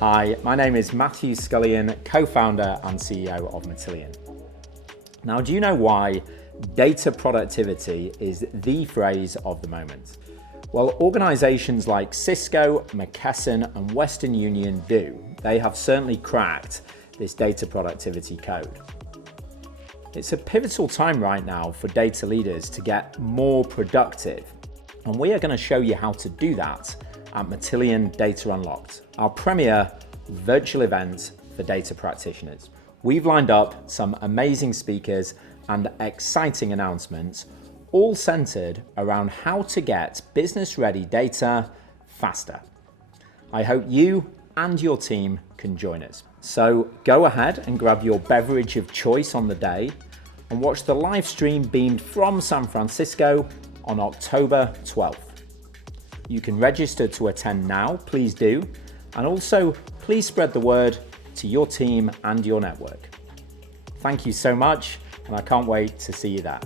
Hi, my name is Matthew Scullion, co-founder and CEO of Matillion. Now, do you know why data productivity is the phrase of the moment? Well, organizations like Cisco, McKesson, and Western Union do. They have certainly cracked this data productivity code. It's a pivotal time right now for data leaders to get more productive, and we are going to show you how to do that at Matillion Data Unlocked, our premier virtual event for data practitioners. We've lined up some amazing speakers and exciting announcements, all centered around how to get business-ready data faster. I hope you and your team can join us. So go ahead and grab your beverage of choice on the day and watch the live stream beamed from San Francisco on October 12th. You can register to attend now, please do, and also please spread the word to your team and your network. Thank you so much, and I can't wait to see you there.